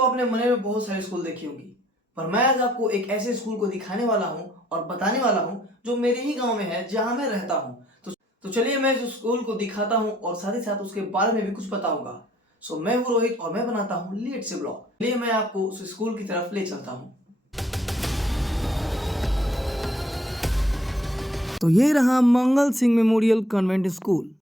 दोस्तों, आपने मन में बहुत सारे स्कूल देखी होंगी, पर मैं आज आपको एक ऐसे स्कूल को दिखाने वाला हूँ और बताने वाला हूँ जो मेरे ही गांव में है, जहां मैं रहता हूँ। तो चलिए मैं इस स्कूल को दिखाता हूँ और साथ ही साथ उसके बारे में भी कुछ बताऊंगा। मैं हूँ रोहित और मैं बनाता हूँ लीड से ब्लॉग। चलिए मैं आपको उस स्कूल की तरफ ले चलता हूँ। तो ये रहा मंगल सिंह मेमोरियल कॉन्वेंट स्कूल।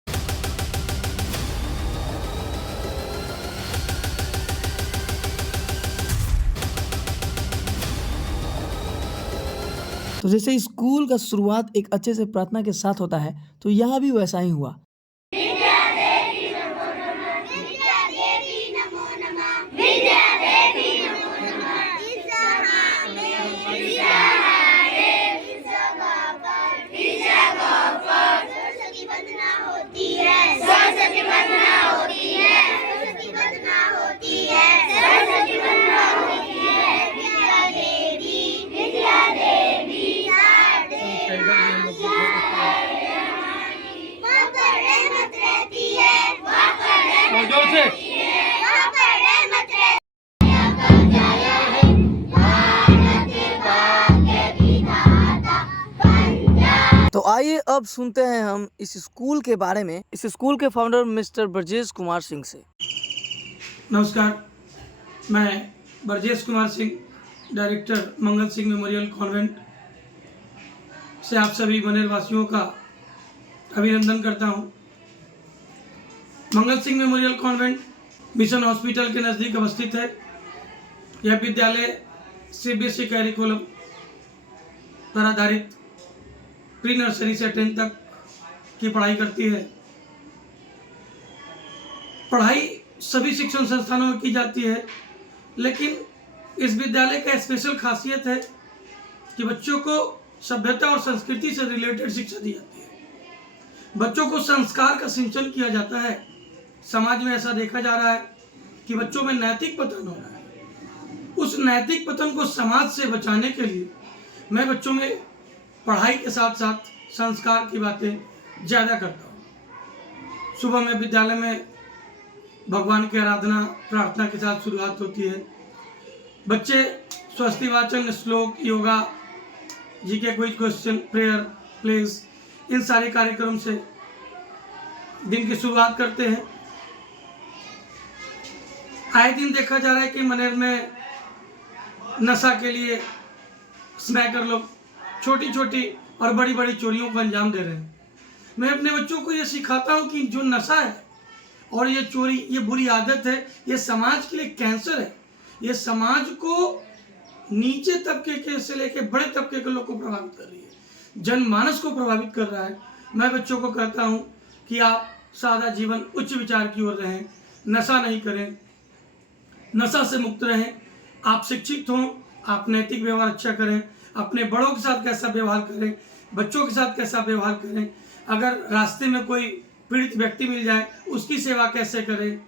तो जैसे स्कूल का शुरुआत एक अच्छे से प्रार्थना के साथ होता है, तो यहाँ भी वैसा ही हुआ। तो आइए अब सुनते हैं हम इस स्कूल के बारे में, इस स्कूल के फाउंडर मिस्टर ब्रजेश कुमार सिंह से। नमस्कार, मैं Brajesh Kumar Singh, director Mangal Singh memorial convent से आप सभी बनेर वासियों का अभिनंदन करता हूं। Mangal Singh memorial convent mission hospital के नज़दीक अवस्थित है। यह विद्यालय सीबीएसई कैरिकुलम पर आधारित प्री नर्सरी से 10th तक की पढ़ाई करती है। पढ़ाई सभी शिक्षण संस्थानों में की जाती है, लेकिन इस विद्यालय का स्पेशल खासियत है कि बच्चों को सभ्यता और संस्कृति से रिलेटेड शिक्षा दी जाती है। बच्चों को संस्कार का सिंचन किया जाता है। समाज में ऐसा देखा जा रहा है कि बच्चों में नैतिक पतन हो रहा है। उस नैतिक पतन को समाज से बचाने के लिए मैं बच्चों में पढ़ाई के साथ साथ संस्कार की बातें ज़्यादा करता हूँ। सुबह में विद्यालय में भगवान की आराधना प्रार्थना के साथ शुरुआत होती है। बच्चे स्वस्ति वाचन, श्लोक, yoga, GK quiz question, prayer, place, इन सारे कार्यक्रम से दिन की शुरुआत करते हैं। आए दिन देखा जा रहा है कि मनेर में नशा के लिए स्मैकर लोग छोटी छोटी और बड़ी बड़ी चोरियों को अंजाम दे रहे हैं। मैं अपने बच्चों को ये सिखाता हूँ कि जो नशा है और ये चोरी, ये बुरी आदत है, ये समाज के लिए कैंसर है। ये समाज को नीचे तबके के से लेकर बड़े तबके के लोग को प्रभावित कर रही है, जनमानस को प्रभावित कर रहा है। मैं बच्चों को कहता हूँ कि आप सादा जीवन, उच्च विचार की ओर रहें, नशा नहीं करें, नशा से मुक्त रहें। आप शिक्षित हों, आप नैतिक व्यवहार अच्छा करें, अपने बड़ों के साथ कैसा व्यवहार करें, बच्चों के साथ कैसा व्यवहार करें, अगर रास्ते में कोई पीड़ित व्यक्ति मिल जाए उसकी सेवा कैसे करें,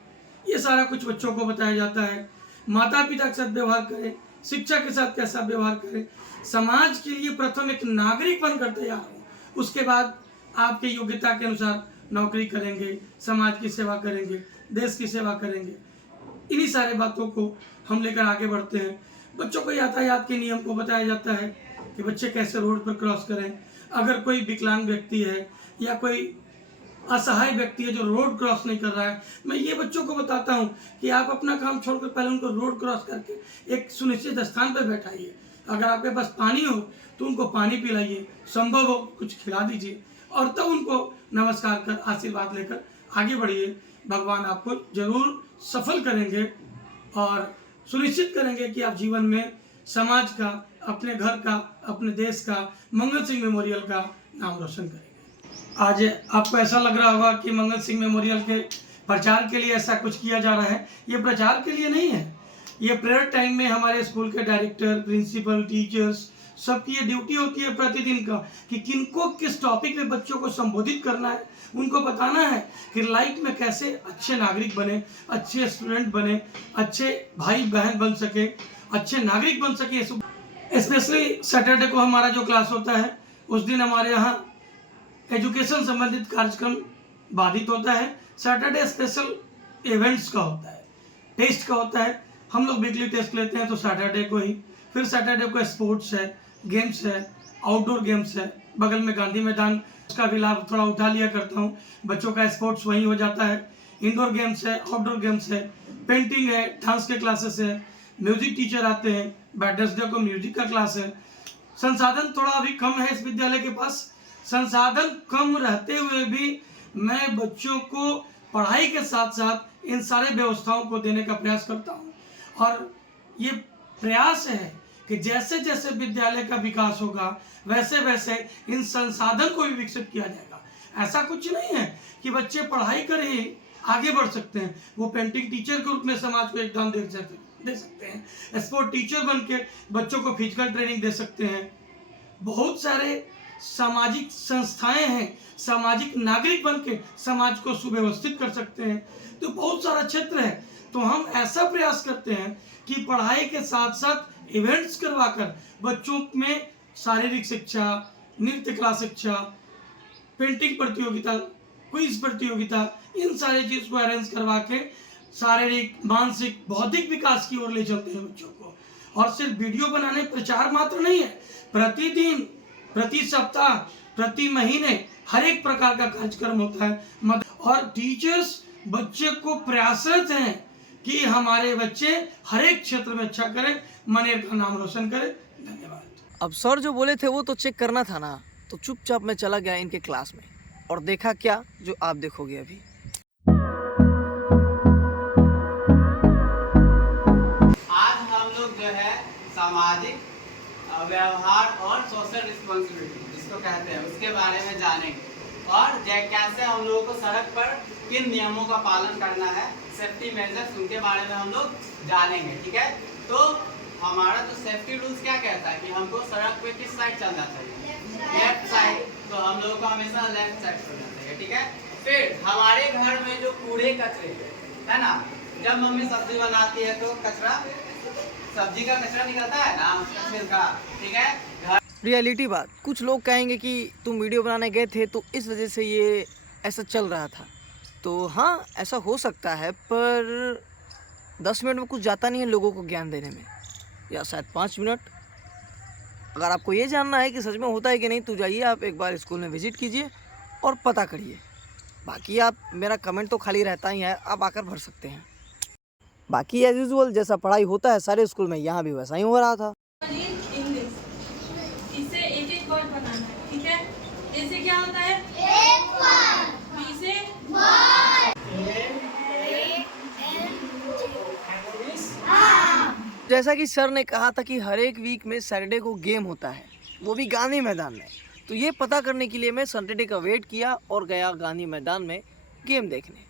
ये सारा कुछ बच्चों को बताया जाता है। माता पिता के साथ व्यवहार करें, शिक्षा के साथ कैसा व्यवहार करें, समाज के लिए प्रथम एक नागरिक बनकर तैयार हो, उसके बाद आपके योग्यता के अनुसार नौकरी करेंगे, समाज की सेवा करेंगे, देश की सेवा करेंगे। इन्हीं सारे बातों को हम लेकर आगे बढ़ते हैं। बच्चों को यातायात के नियम को बताया जाता है कि बच्चे कैसे रोड पर क्रॉस करें। अगर कोई विकलांग व्यक्ति है या कोई असहाय व्यक्ति है जो रोड क्रॉस नहीं कर रहा है, मैं ये बच्चों को बताता हूँ कि आप अपना काम छोड़कर पहले उनको रोड क्रॉस करके एक सुनिश्चित स्थान पर बैठाइए। अगर आपके पास पानी हो तो उनको पानी पिलाइए, संभव हो कुछ खिला दीजिए, और तब उनको नमस्कार कर आशीर्वाद लेकर आगे बढ़िए। भगवान आपको जरूर सफल करेंगे और सुनिश्चित करेंगे कि आप जीवन में समाज का, अपने घर का, अपने देश का, मंगल सिंह मेमोरियल का नाम रोशन करेंगे। आज आपको ऐसा लग रहा होगा कि मंगल सिंह मेमोरियल के प्रचार के लिए ऐसा कुछ किया जा रहा है। ये प्रचार के लिए नहीं है, ये प्रेयर टाइम में हमारे स्कूल के डायरेक्टर, प्रिंसिपल, टीचर्स, सबकी ये ड्यूटी होती है प्रतिदिन का कि किनको किस टॉपिक में बच्चों को संबोधित करना है। उनको बताना है कि लाइफ में कैसे अच्छे नागरिक बने, अच्छे स्टूडेंट बने, अच्छे भाई बहन बन सके, अच्छे नागरिक बन सके। स्पेशली सैटरडे को हमारा जो क्लास होता है, उस दिन हमारे यहाँ एजुकेशन संबंधित कार्यक्रम बाधित होता है। सैटरडे स्पेशल इवेंट्स का होता है, टेस्ट का होता है, हम लोग वीकली टेस्ट लेते हैं तो सैटरडे को ही। फिर सैटरडे को स्पोर्ट्स है, गेम्स है, आउटडोर गेम्स है। बगल में गांधी मैदान, उसका भी लाभ थोड़ा उठा लिया करता हूँ। बच्चों का स्पोर्ट्स वहीं हो जाता है। इंडोर गेम्स है, आउटडोर गेम्स है, पेंटिंग है, डांस के क्लासेस है, म्यूजिक टीचर आते हैं, वेडनेसडे को म्यूजिक का क्लास है। संसाधन थोड़ा अभी कम है इस विद्यालय के पास। संसाधन कम रहते हुए भी मैं बच्चों को पढ़ाई के साथ साथ इन सारे व्यवस्थाओं को देने का प्रयास करता हूँ। और ये प्रयास है कि जैसे जैसे विद्यालय का विकास होगा वैसे वैसे इन संसाधन को भी विकसित किया जाएगा। ऐसा कुछ नहीं है कि बच्चे पढ़ाई कर ही आगे बढ़ सकते हैं। वो पेंटिंग टीचर के रूप में समाज को योगदान दे सकते हैं। स्पोर्ट टीचर बन के बच्चों को फिजिकल ट्रेनिंग दे सकते हैं। बहुत सारे सामाजिक संस्थाएं हैं, सामाजिक नागरिक बन के समाज को सुव्यवस्थित कर सकते हैं। तो बहुत सारा क्षेत्र है। तो हम ऐसा प्रयास करते हैं कि पढ़ाई के साथ साथ इवेंट्स करवाकर बच्चों में शारीरिक शिक्षा, नृत्य कला शिक्षा, पेंटिंग प्रतियोगिता, क्विज प्रतियोगिता, इन सारी चीज को अरेंज करवा के शारीरिक, मानसिक, बौद्धिक विकास की ओर ले चलते हैं बच्चों को। और सिर्फ वीडियो बनाने प्रचार मात्र नहीं है, प्रतिदिन, प्रति सप्ताह, प्रति महीने हर एक प्रकार का कार्यक्रम होता है। और टीचर्स बच्चे को प्रयासरत हैं कि हमारे बच्चे हर एक क्षेत्र में अच्छा करें, मनेर का नाम रोशन करें। धन्यवाद। अब सर जो बोले थे वो तो चेक करना था ना, तो चुपचाप मैं चला गया इनके क्लास में और देखा क्या जो आप देखोगे अभी। आज हम लोग जो है सामाजिक व्यवहार और सोशल रिस्पॉन्सिबिलिटी जिसको कहते हैं उसके बारे में जानेंगे। और कैसे हम लोगों को सड़क पर किन नियमों का पालन करना है, सेफ्टी मेजर्स, उनके बारे में हम लोग जानेंगे। ठीक है, तो हमारा जो सेफ्टी रूल्स क्या कहता है कि हमको सड़क पे किस साइड चलना चाहिए, लेफ्ट साइड। तो हम लोगों को हमेशा लेफ्ट साइड चलना चाहिए। ठीक है, फिर हमारे घर में जो कूड़े कचरे है ना, जब मम्मी सब्जी बनाती है तो कचरा, सब्जी का कचरा निकलता है ना, छिलका। ठीक है, रियलिटी बात, कुछ लोग कहेंगे कि तुम वीडियो बनाने गए थे तो इस वजह से ये ऐसा चल रहा था। तो हाँ, ऐसा हो सकता है, पर 10 मिनट में कुछ जाता नहीं है लोगों को ज्ञान देने में, या शायद 5 मिनट। अगर आपको ये जानना है कि सच में होता है कि नहीं, तो जाइए आप एक बार स्कूल में विजिट कीजिए और पता करिए। बाकी आप, मेरा कमेंट तो खाली रहता ही है, आप आकर भर सकते हैं। बाकी एज यूजुअल जैसा पढ़ाई होता है सारे स्कूल में, यहाँ भी वैसा ही हो रहा था। इसे एक एक वर्ड बनाना है। ठीक है, इससे क्या होता है, इसे जैसा कि सर ने कहा था कि हर एक वीक में सैटरडे को गेम होता है, वो भी गांधी मैदान में। तो ये पता करने के लिए मैं सैटरडे का वेट किया और गया गांधी मैदान में गेम देखने।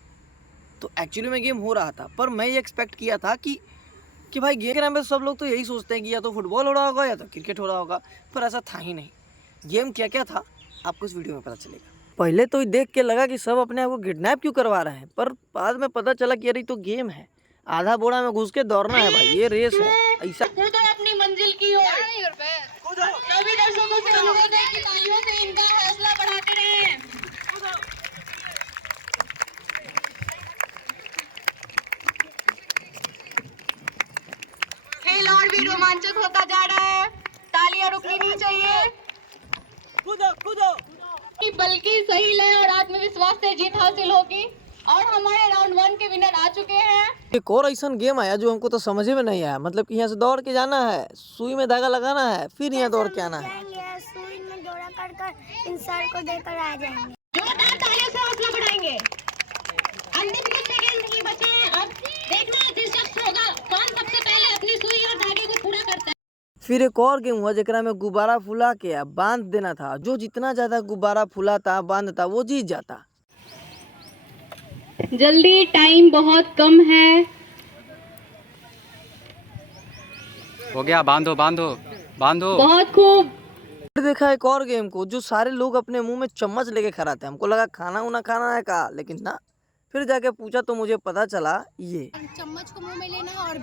तो एक्चुअली में गेम हो रहा था, पर मैं ये एक्सपेक्ट किया था कि भाई गेम के नाम पे सब लोग तो यही सोचते हैं कि या तो फुटबॉल हो रहा होगा या तो क्रिकेट हो रहा होगा, पर ऐसा था ही नहीं। गेम क्या क्या था आपको इस वीडियो में पता चलेगा। पहले तो देख के लगा कि सब अपने आप को किडनैप क्यों करवा रहे हैं, पर बाद में पता चला कि अरे तो गेम है, आधा बोरा में घुस के दौड़ना है भाई, ये रेस है। ऐसा कूदो अपनी मंजिल की ओर। सभी दर्शकों से अनुरोध है कि तालियों से इनका हौसला बढ़ाते रहें। खेल और भी रोमांचक होता जा रहा है, तालियां रुकनी नहीं चाहिए। बल्कि सही लय और आत्मविश्वास से जीत हासिल होगी। और हमारे राउंड 1 के विनर आ चुके हैं। एक और ऐसा गेम आया जो हमको तो समझ में नहीं आया, मतलब कि यहाँ से दौड़ के जाना है, सुई में धागा लगाना है, फिर यहाँ दौड़ के आना है। सुई में दौड़ा कर इंसान को देकर आ जाएंगे। जोरदार तालियों से हौसला बढ़ाएंगे। अंतिम कुछ सेकंड ही बचे हैं। अब देखना दिलचस्प होगा कौन सबसे पहले अपनी सुई और धागे को पूरा करता है। फिर एक और गेम हुआ जेकरा में गुब्बारा फुला के बांध देना था। जो जितना ज्यादा गुब्बारा फुलाता बांधता वो जीत जाता। जल्दी, टाइम बहुत कम है। हो गया, बांधो बांधो बांधो। बहुत खूब। फिर देखा एक और गेम को जो सारे लोग अपने मुंह में चम्मच लेके खा रहे थे। हमको लगा खाना उना खाना है का, लेकिन ना, फिर जाके पूछा तो मुझे पता चला ये चम्मच को मुंह में लेना और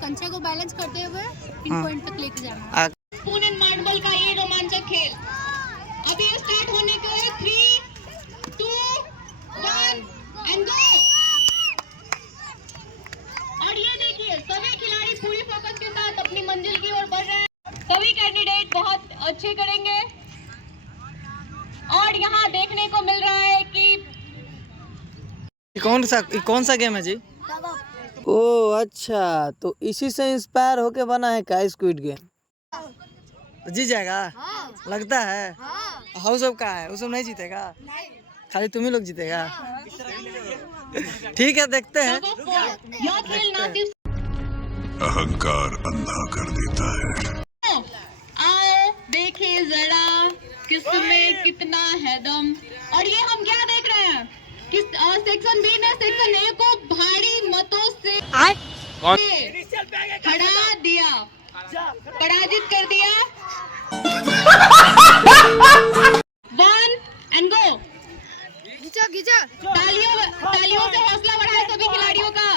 कंचे को बैलेंस करते हुए पिन पॉइंट तक लेके जाना। स्पून एंड मार्बल का ये रोमांचक खेल अभी स्टार्ट होने को है। 3, 2, 1 एंड गो। और ये देखिए सभी खिलाड़ी अच्छे करेंगे। और यहाँ देखने को मिल रहा है कि कौन सा गेम है जी? ओ अच्छा, तो इसी से इंस्पायर होके बना है का स्क्विड गेम? तो जीत जाएगा? लगता है? हाउ सब का है, वो सब नहीं जीतेगा? खाली तुम ही लोग जीतेगा? ठीक है, देखते हैं। यह खेल ना सिर्फ अहंकार अंधा कर देता है। आओ देखें जरा किसमें कितना है दम। और ये हम क्या देख रहे हैं? सेक्शन बी ने सेक्शन ए को भारी मतों से हरा दिया, पराजित कर दिया। 1 and go। तालियों से हौसला बढ़ाए सभी खिलाड़ियों का।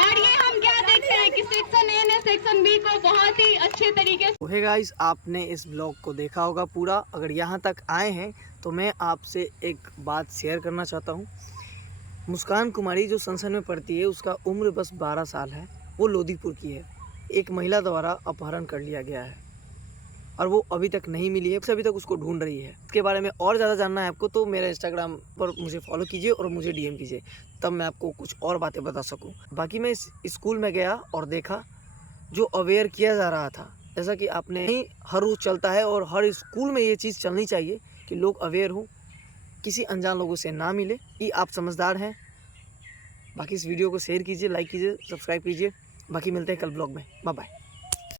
और ये हम क्या देखते हैं कि सेक्शन ए ने सेक्शन बी को बहुत ही अच्छे तरीके से। हे गाइस, आपने इस ब्लॉग को देखा होगा पूरा। अगर यहाँ तक आए हैं तो मैं आपसे एक बात शेयर करना चाहता हूँ। मुस्कान कुमारी जो संसद में पढ़ती है, उसका उम्र बस 12 साल है। वो लोधीपुर की है। एक महिला द्वारा अपहरण कर लिया गया है और वो अभी तक नहीं मिली है। अभी तक उसको ढूंढ रही है। इसके बारे में और ज़्यादा जानना है आपको तो मेरा इंस्टाग्राम पर मुझे फॉलो कीजिए और मुझे डीएम कीजिए, तब मैं आपको कुछ और बातें बता सकूं। बाकी मैं इस स्कूल में गया और देखा जो अवेयर किया जा रहा था, जैसा कि आपने ही हर रोज़ चलता है और हर स्कूल में ये चीज़ चलनी चाहिए कि लोग अवेयर हों, किसी अनजान लोगों से ना मिले कि आप समझदार हैं। बाकी इस वीडियो को शेयर कीजिए, लाइक कीजिए, सब्सक्राइब कीजिए। बाकी मिलते हैं कल ब्लॉग में। Bye bye.